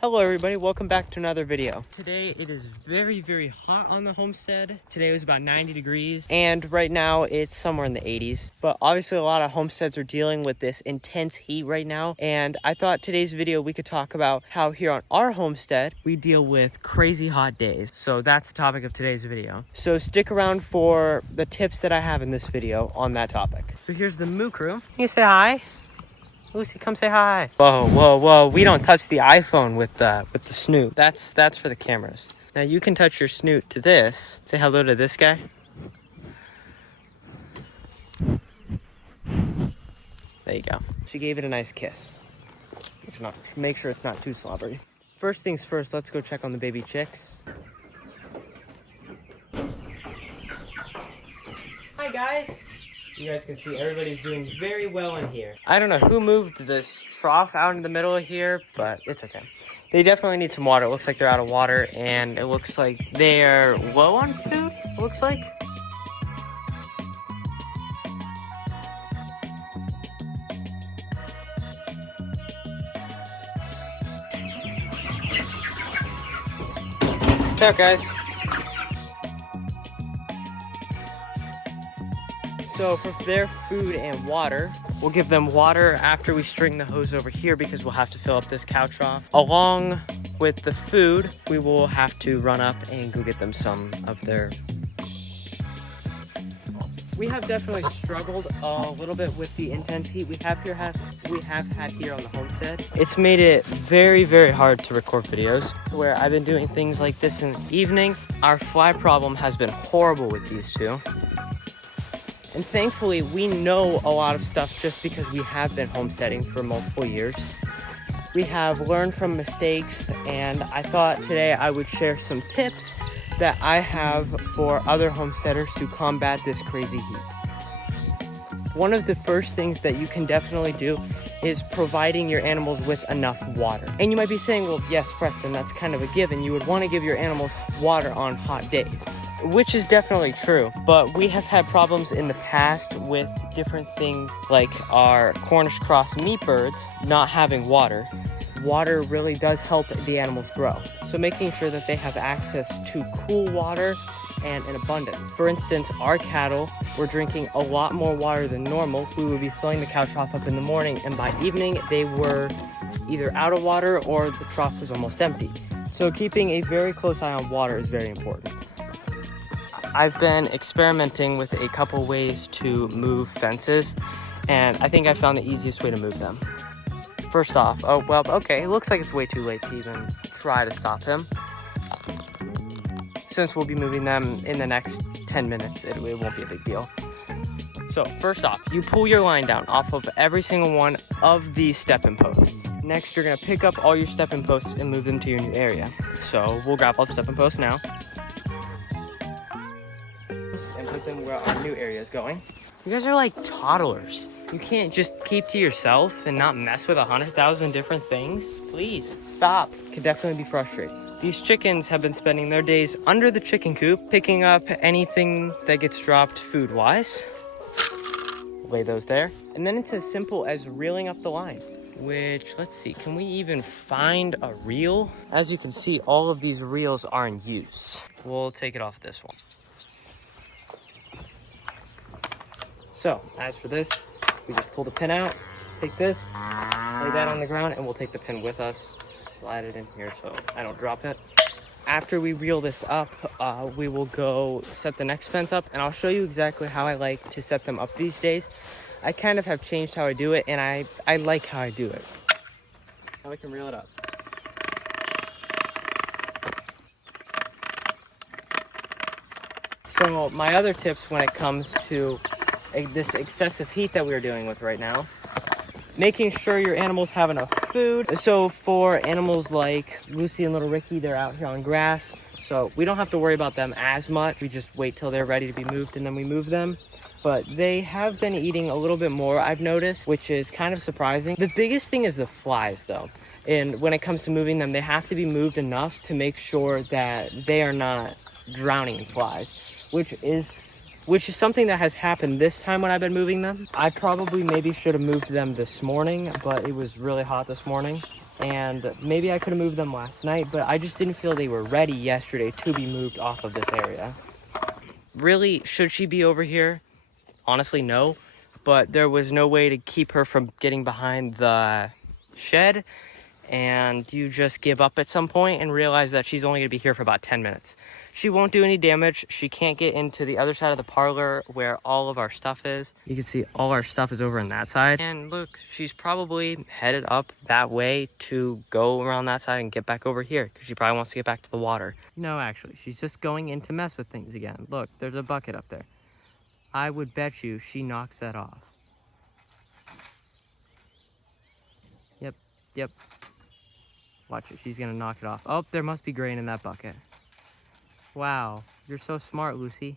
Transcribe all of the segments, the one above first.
Hello everybody, welcome back to another video. Today it is very hot on the homestead. Today was about 90 degrees and right now it's somewhere in the 80s. But obviously a lot of homesteads are dealing with this intense heat right now. And I thought today's video we could talk about how here on our homestead we deal with crazy hot days. So that's the topic of today's video. So stick around for the tips that I have in this video on that topic. So here's the moo crew. Can you say hi? Lucy, come say hi. Whoa. We don't touch the iPhone with the snoot. That's for the cameras. Now you can touch your snoot to this. Say hello to this guy. There you go. She gave it a nice kiss. Make sure it's not too slobbery. First things first, let's go check on the baby chicks. Hi guys. You guys can see everybody's doing very well in here. I don't know who moved this trough out in the middle of here, but it's okay. They definitely need some water. It looks like they're out of water, and it looks like they're low on food, it looks like. Ciao, guys. So for their food and water, we'll give them water after we string the hose over here because we'll have to fill up this cow trough. Along with the food, we will have to run up and go get them some of their... We have definitely struggled a little bit with the intense heat we have had here on the homestead. It's made it very hard to record videos to where I've been doing things like this in the evening. Our fly problem has been horrible with these two. And thankfully, we know a lot of stuff just because we have been homesteading for multiple years. We have learned from mistakes, and I thought today I would share some tips that I have for other homesteaders to combat this crazy heat. One of the first things that you can definitely do is providing your animals with enough water. And you might be saying, well, yes, Preston, that's kind of a given. You would want to give your animals water on hot days, which is definitely true. But we have had problems in the past with different things like our Cornish cross meat birds not having water. Water really does help the animals grow. So making sure that they have access to cool water and in abundance. For instance, our cattle were drinking a lot more water than normal. We would be filling the cow trough up in the morning, and by evening they were either out of water or the trough was almost empty. So keeping a very close eye on water is very important. I've been experimenting with a couple ways to move fences, and I think I found the easiest way to move them. First off, okay, it looks like it's way too late to even try to stop him. Since we'll be moving them in the next 10 minutes, it won't be a big deal. So first off, you pull your line down off of every single one of these step-in posts. Next, you're gonna pick up all your step-in posts and move them to your new area. So we'll grab all the step-in posts now and put them where our new area is going. You guys are like toddlers. You can't just keep to yourself and not mess with 100,000 different things. Please, stop. It can definitely be frustrating. These chickens have been spending their days under the chicken coop, picking up anything that gets dropped food-wise. Lay those there. And then it's as simple as reeling up the line, which, let's see, can we even find a reel? As you can see, all of these reels are in use. We'll take it off this one. So, as for this, we just pull the pin out, take this, lay that on the ground, and we'll take the pin with us. Slide it in here so I don't drop it. After we reel this up, we will go set the next fence up, and I'll show you exactly how I like to set them up these days. I kind of have changed how I do it, and I like how I do it. Now we can reel it up. So my other tips when it comes to this excessive heat that we're dealing with right now, making sure your animals have enough food. So for animals like Lucy and little Ricky, they're out here on grass, so we don't have to worry about them as much. We just wait till they're ready to be moved and then we move them. But they have been eating a little bit more, I've noticed, which is kind of surprising. The biggest thing is the flies though. And when it comes to moving them, they have to be moved enough to make sure that they are not drowning in flies, which is something that has happened this time when I've been moving them. I probably maybe should have moved them this morning, but it was really hot this morning. And maybe I could have moved them last night, but I just didn't feel they were ready yesterday to be moved off of this area. Really, should she be over here? Honestly, no. But there was no way to keep her from getting behind the shed. And you just give up at some point and realize that she's only going to be here for about 10 minutes. She won't do any damage. She can't get into the other side of the parlor where all of our stuff is. You can see all our stuff is over on that side. And look, she's probably headed up that way to go around that side and get back over here because she probably wants to get back to the water. No, actually, she's just going in to mess with things again. Look, there's a bucket up there. I would bet you she knocks that off. Yep. Watch it, she's gonna knock it off. Oh, there must be grain in that bucket. Wow, you're so smart, Lucy.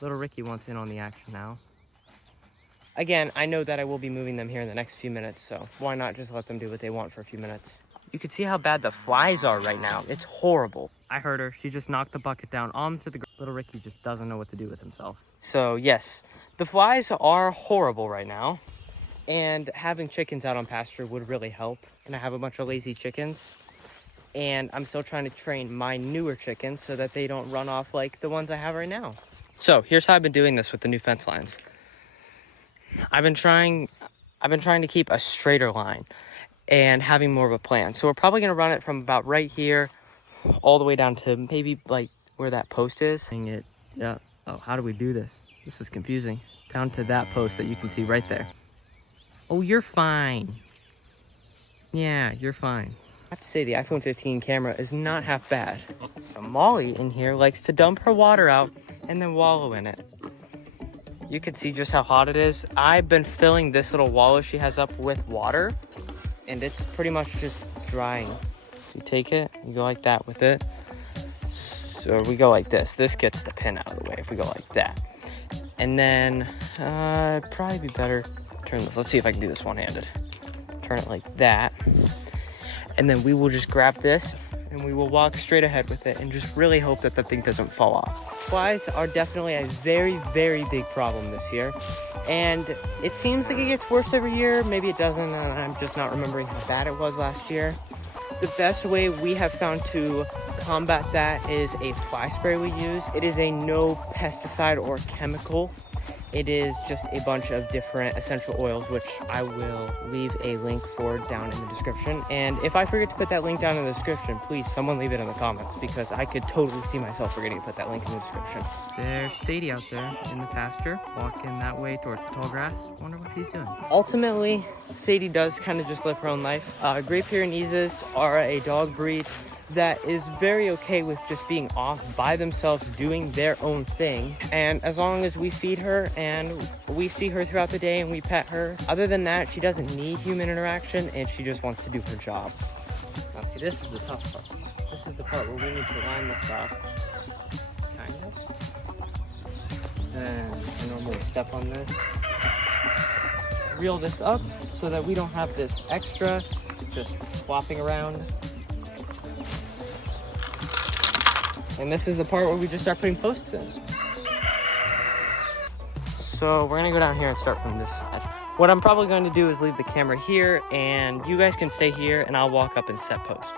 Little Ricky wants in on the action now. Again, I know that I will be moving them here in the next few minutes, so why not just let them do what they want for a few minutes? You can see how bad the flies are right now. It's horrible. I heard her. She just knocked the bucket down onto the ground. Little Ricky just doesn't know what to do with himself. So yes, the flies are horrible right now. And having chickens out on pasture would really help. And I have a bunch of lazy chickens. And I'm still trying to train my newer chickens so that they don't run off like the ones I have right now. So here's how I've been doing this with the new fence lines. I've been trying to keep a straighter line and having more of a plan. So we're probably going to run it from about right here all the way down to maybe like where that post is. Yeah. Oh, how do we do this? This is confusing. Down to that post that you can see right there. Oh, you're fine. Yeah, you're fine. I have to say the iPhone 15 camera is not half bad. Molly in here likes to dump her water out and then wallow in it. You can see just how hot it is. I've been filling this little wallow she has up with water and it's pretty much just drying. You take it, you go like that with it. So we go like this. This gets the pin out of the way if we go like that. And then probably be better turn this. Let's see if I can do this one-handed. Turn it like that. And then we will just grab this and we will walk straight ahead with it and just really hope that the thing doesn't fall off. Flies are definitely a very, very big problem this year. And it seems like it gets worse every year. Maybe it doesn't. I'm just not remembering how bad it was last year. The best way we have found to combat that is a fly spray we use. It is a no pesticide or chemical. It is just a bunch of different essential oils, which I will leave a link for down in the description. And if I forget to put that link down in the description, please someone leave it in the comments because I could totally see myself forgetting to put that link in the description. There's Sadie out there in the pasture, walking that way towards the tall grass. Wonder what he's doing. Ultimately, Sadie does kind of just live her own life. Great Pyrenees are a dog breed that is very okay with just being off by themselves doing their own thing, and as long as we feed her and we see her throughout the day and we pet her, other than that she doesn't need human interaction and she just wants to do her job. Now see, this is the tough part. This is the part where we need to line this off kind of, and I normally step on this, reel this up so that we don't have this extra just flopping around. And this is the part where we just start putting posts in. So we're gonna go down here and start from this side. What I'm probably going to do is leave the camera here and you guys can stay here and I'll walk up and set posts.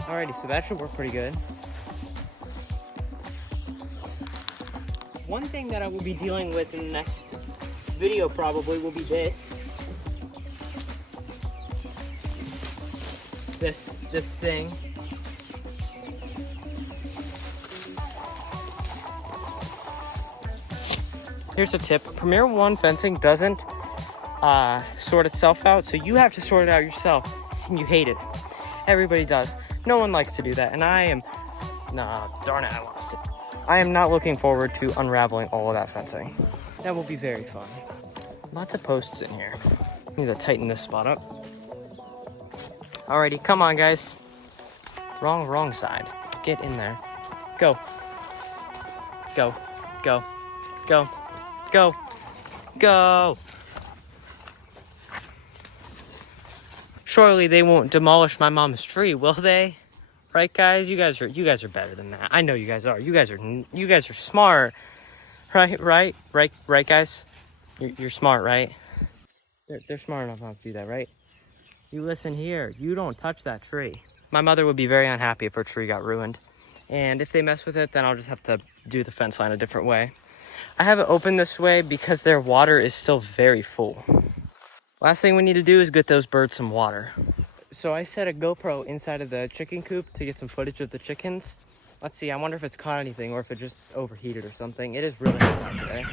Alrighty, so that should work pretty good. One thing that I will be dealing with in the next video probably will be this thing. Here's a tip. Premier One fencing doesn't sort itself out, so you have to sort it out yourself, and you hate it. Everybody does. No one likes to do that, and darn it, I lost it. I am not looking forward to unraveling all of that fencing. That will be very fun. Lots of posts in here. Need to tighten this spot up. Alrighty, come on guys. Wrong side. Get in there. Go. Go. Go. Go. Go. Go. Surely they won't demolish my mom's tree, will they? Right, guys? You guys are better than that. I know you guys are. You guys are smart. Right, guys? You're smart, right? They're smart enough not to do that, right? You listen here. You don't touch that tree. My mother would be very unhappy if her tree got ruined. And if they mess with it, then I'll just have to do the fence line a different way. I have it open this way because their water is still very full. Last thing we need to do is get those birds some water. So I set a GoPro inside of the chicken coop to get some footage of the chickens. Let's see, I wonder if it's caught anything or if it just overheated or something. It is really hot out today.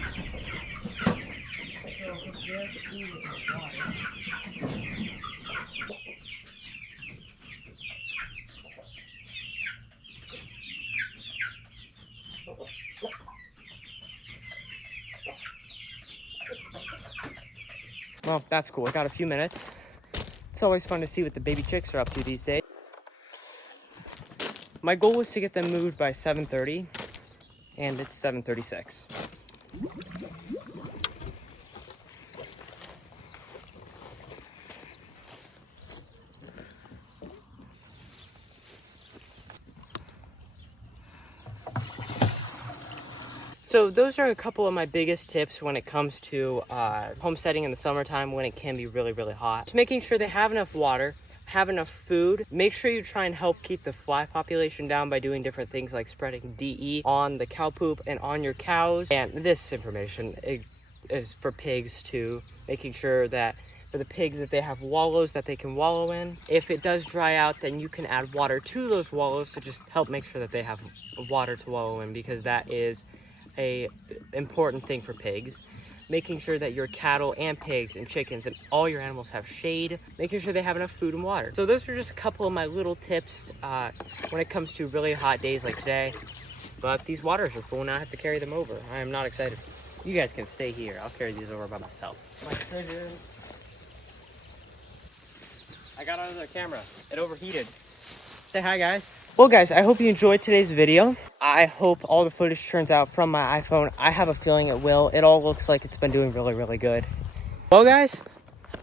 Well, that's cool. I got a few minutes. It's always fun to see what the baby chicks are up to these days. My goal was to get them moved by 7:30, and it's 7:36. So those are a couple of my biggest tips when it comes to homesteading in the summertime when it can be really, really hot. Just making sure they have enough water, have enough food. Make sure you try and help keep the fly population down by doing different things like spreading DE on the cow poop and on your cows. And this information is for pigs too, making sure that for the pigs that they have wallows that they can wallow in. If it does dry out, then you can add water to those wallows to just help make sure that they have water to wallow in, because that is a important thing for pigs. Making sure that your cattle and pigs and chickens and all your animals have shade, making sure they have enough food and water. So those are just a couple of my little tips when it comes to really hot days like today. But these waters are full and I have to carry them over. I am not excited. You guys can stay here. I'll carry these over by myself. My pigeons. I got out of the camera. It overheated. Say hi, guys. Well, guys, I hope you enjoyed today's video. I hope all the footage turns out from my iPhone. I have a feeling it will. It all looks like it's been doing really, really good. Well, guys,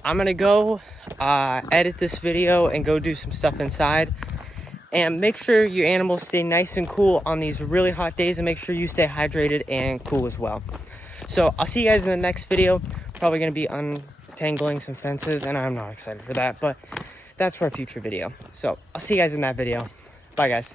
I'm gonna go edit this video and go do some stuff inside. And make sure your animals stay nice and cool on these really hot days, and make sure you stay hydrated and cool as well. So I'll see you guys in the next video. Probably gonna be untangling some fences, and I'm not excited for that, but that's for a future video. So I'll see you guys in that video. Bye, guys.